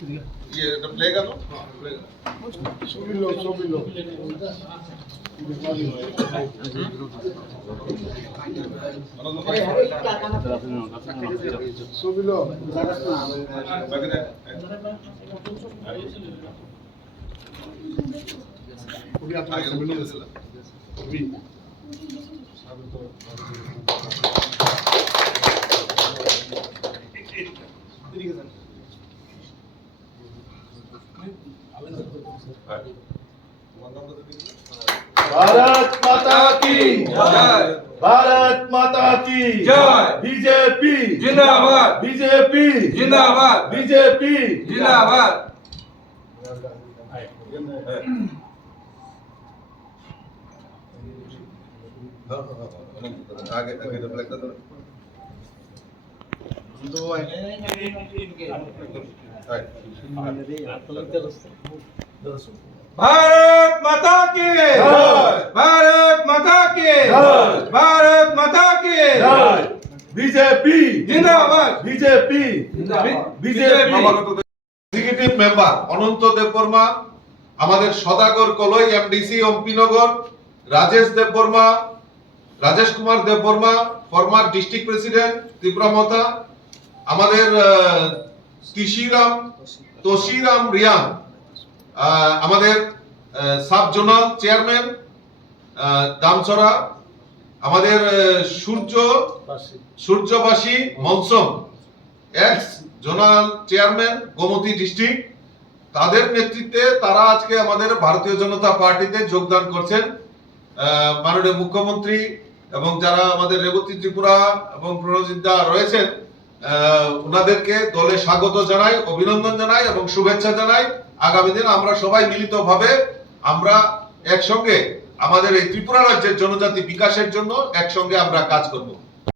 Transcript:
ये तो प्लेगा नो प्लेगा सभी लोग भारत माता की जय। भारत माता की जय। बीजेपी जिंदाबाद। बीजेपी जिंदाबाद। बीजेपी जिंदाबाद। आगे आगे तो प्लेगा तो भारत माता की भारत माता की भारत माता की जय। बीजेपी जिंदाबाद। BJP BJP executive member Ananta Debbarma, আমাদের Sadagar Kalai MDC Ampinagar, Rajesh Debbarma, Rajesh Kumar Debbarma, former district president ত্রিপুরামতা, আমাদের তোশিরাম রিয়াং, আমাদের সাব জোনাল চেয়ারম্যান দামছড়া, আমাদের সূর্যবাসী মনসম, ex zonal chairman Gomati district, তাদের নেতৃত্বে তারা আজকে আমাদের ভারতীয় জনতা পার্টিতে যোগদান করছেন। মাননীয় মুখ্যমন্ত্রী এবং যারা আমাদের রেবতী ত্রিপুরা এবং প্রণজিৎ দা রয়েছেন, ওনাদেরকে দলে স্বাগত জানাই, অভিনন্দন জানাই এবং শুভেচ্ছা জানাই। আগামী দিন আমরা সবাই মিলিতভাবে আমরা একসঙ্গে আমাদের এই ত্রিপুরা রাজ্যের জনজাতি বিকাশের জন্য একসঙ্গে আমরা কাজ করব।